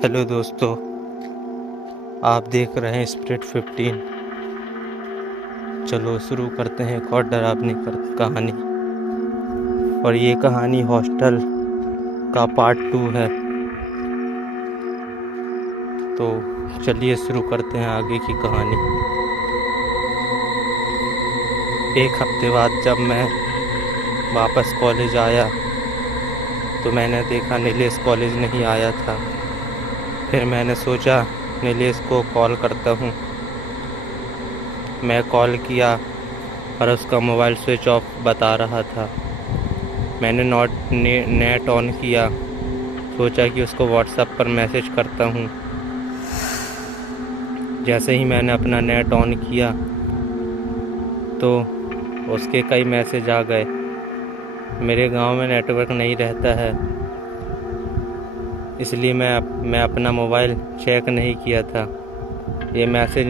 Hello दोस्तों, आप देख रहे हैं स्प्रिट 15। चलो शुरू करते हैं एक और डरावनी कहानी। और ये कहानी हॉस्टल का पार्ट 2 है। तो चलिए शुरू करते हैं आगे की कहानी। एक हफ्ते बाद जब मैं वापस कॉलेज आया तो मैंने देखा नीलेश कॉलेज नहीं आया था। फिर मैंने सोचा नीलेश को कॉल करता हूँ। मैं कॉल किया और उसका मोबाइल स्विच ऑफ बता रहा था। मैंने नेट ऑन किया, सोचा कि उसको व्हाट्सएप पर मैसेज करता हूँ। जैसे ही मैंने अपना नेट ऑन किया तो उसके कई मैसेज आ गए। मेरे गांव में नेटवर्क नहीं रहता है, इसलिए मैं अपना मोबाइल चेक नहीं किया था। ये मैसेज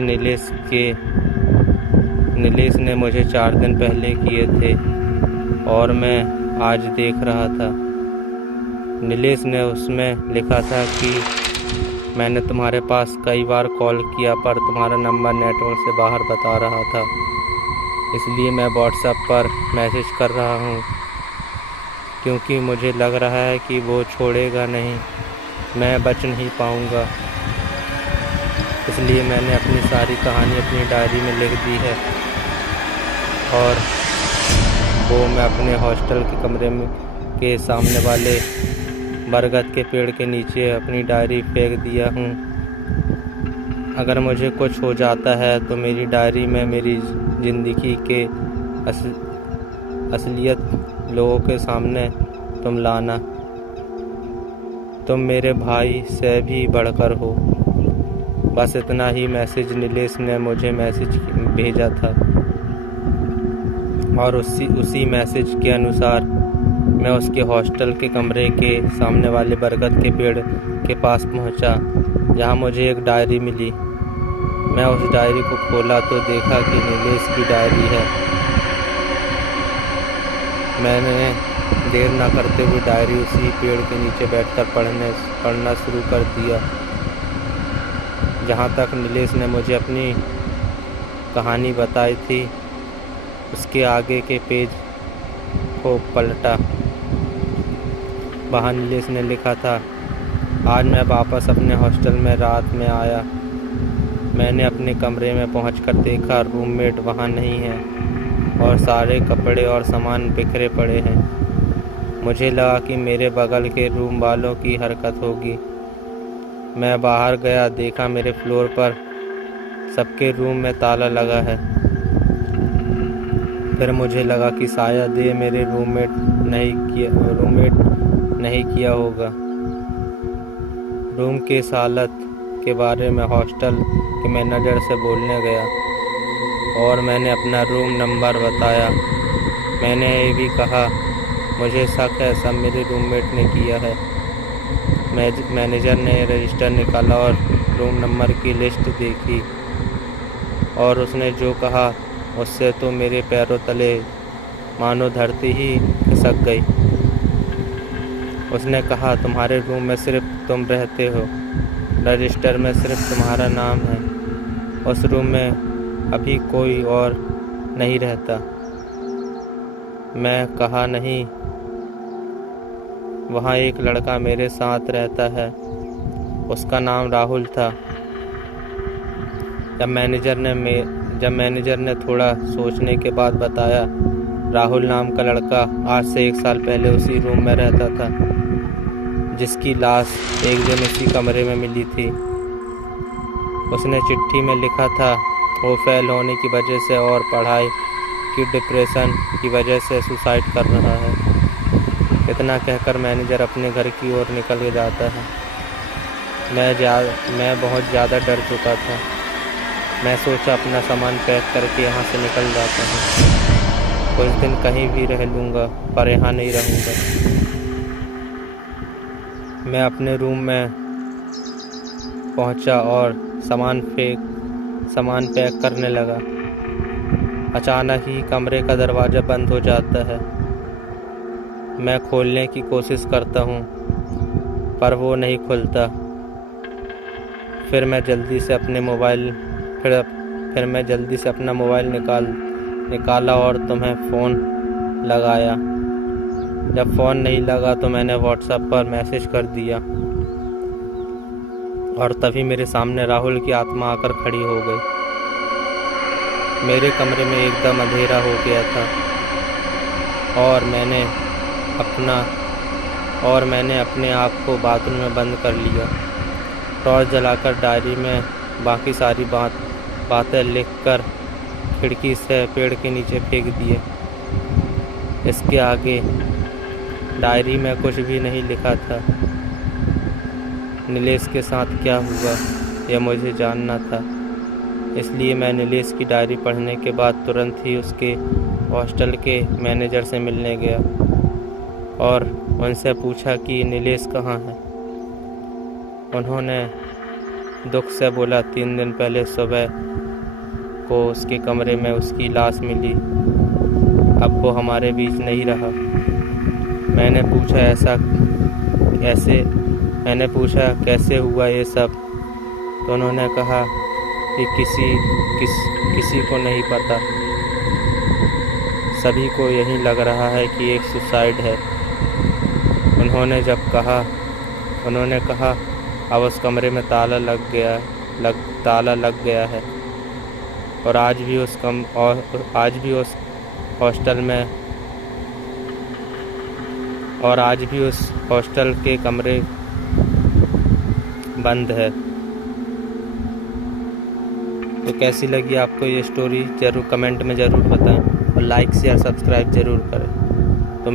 नीलेश ने मुझे 4 दिन पहले किए थे और मैं आज देख रहा था। नीलेश ने उसमें लिखा था कि मैंने तुम्हारे पास कई बार कॉल किया पर तुम्हारा नंबर नेटवर्क से बाहर बता रहा था, इसलिए मैं व्हाट्सएप पर मैसेज कर रहा हूँ क्योंकि मुझे लग रहा है कि वो छोड़ेगा नहीं, मैं बच नहीं पाऊँगा। इसलिए मैंने अपनी सारी कहानी अपनी डायरी में लिख दी है और वो मैं अपने हॉस्टल के कमरे में के सामने वाले बरगद के पेड़ के नीचे अपनी डायरी फेंक दिया हूँ। अगर मुझे कुछ हो जाता है तो मेरी डायरी में मेरी ज़िंदगी के असलियत लोगों के सामने तुम लाना। तुम मेरे भाई से भी बढ़कर हो। बस इतना ही मैसेज नीलेश ने मुझे मैसेज भेजा था और उसी मैसेज के अनुसार मैं उसके हॉस्टल के कमरे के सामने वाले बरगद के पेड़ के पास पहुंचा, जहां मुझे एक डायरी मिली। मैं उस डायरी को खोला तो देखा कि नीलेश की डायरी है। मैंने देर न करते हुए डायरी उसी पेड़ के नीचे बैठकर पढ़ना शुरू कर दिया। जहाँ तक नीलेश ने मुझे अपनी कहानी बताई थी उसके आगे के पेज को पलटा। वहाँ नीलेश ने लिखा था, आज मैं वापस अपने हॉस्टल में रात में आया। मैंने अपने कमरे में पहुंचकर देखा रूममेट वहाँ नहीं है और सारे कपड़े और सामान बिखरे पड़े हैं। मुझे लगा कि मेरे बगल के रूम वालों की हरकत होगी। मैं बाहर गया, देखा मेरे फ्लोर पर सबके रूम में ताला लगा है। फिर मुझे लगा कि शायद ये मेरे रूममेट नहीं किया होगा। रूम की हालत के बारे में हॉस्टल के मैनेजर से बोलने गया और मैंने अपना रूम नंबर बताया। मैंने ये भी कहा मुझे शक है सब मेरे रूममेट ने किया है। मैनेजर ने रजिस्टर निकाला और रूम नंबर की लिस्ट देखी और उसने जो कहा उससे तो मेरे पैरों तले मानो धरती ही खिसक गई। उसने कहा तुम्हारे रूम में सिर्फ तुम रहते हो, रजिस्टर में सिर्फ तुम्हारा नाम है, उस रूम में अभी कोई और नहीं रहता। मैं कहा नहीं, वहाँ एक लड़का मेरे साथ रहता है, उसका नाम राहुल था। जब मैनेजर ने थोड़ा सोचने के बाद बताया, राहुल नाम का लड़का आज से 1 साल पहले उसी रूम में रहता था जिसकी लाश एक दिन इसी कमरे में मिली थी। उसने चिट्ठी में लिखा था वो फेल होने की वजह से और पढ़ाई की डिप्रेशन की वजह से सुसाइड कर रहा है। इतना कहकर मैनेजर अपने घर की ओर निकल जाता है। मैं बहुत ज़्यादा डर चुका था। मैं सोचा अपना सामान पैक करके यहाँ से निकल जाता हूँ। कुछ दिन कहीं भी रह लूँगा पर यहाँ नहीं रहूँगा। मैं अपने रूम में पहुँचा और सामान पैक करने लगा। अचानक ही कमरे का दरवाज़ा बंद हो जाता है। मैं खोलने की कोशिश करता हूँ पर वो नहीं खुलता। फिर मैं जल्दी से अपना मोबाइल निकाला और तुम्हें फ़ोन लगाया। जब फ़ोन नहीं लगा तो मैंने व्हाट्सएप पर मैसेज कर दिया और तभी मेरे सामने राहुल की आत्मा आकर खड़ी हो गई। मेरे कमरे में एकदम अंधेरा हो गया था और मैंने अपने आप को बाथरूम में बंद कर लिया। टॉर्च जलाकर डायरी में बाकी सारी बातें लिखकर खिड़की से पेड़ के नीचे फेंक दिए। इसके आगे डायरी में कुछ भी नहीं लिखा था। नीलेश के साथ क्या हुआ यह मुझे जानना था, इसलिए मैं नीलेश की डायरी पढ़ने के बाद तुरंत ही उसके हॉस्टल के मैनेजर से मिलने गया और उनसे पूछा कि नीलेश कहाँ है। उन्होंने दुख से बोला 3 दिन पहले सुबह को उसके कमरे में उसकी लाश मिली। अब वो हमारे बीच नहीं रहा। मैंने पूछा कैसे हुआ ये सब, तो उन्होंने कहा कि किसी को नहीं पता। सभी को यही लग रहा है कि एक सुसाइड है। उन्होंने कहा अब उस कमरे में ताला लग गया है और आज भी उस हॉस्टल के कमरे बंद है। तो कैसी लगी आपको ये स्टोरी ज़रूर कमेंट में ज़रूर बताएं और लाइक शेयर सब्सक्राइब ज़रूर करें।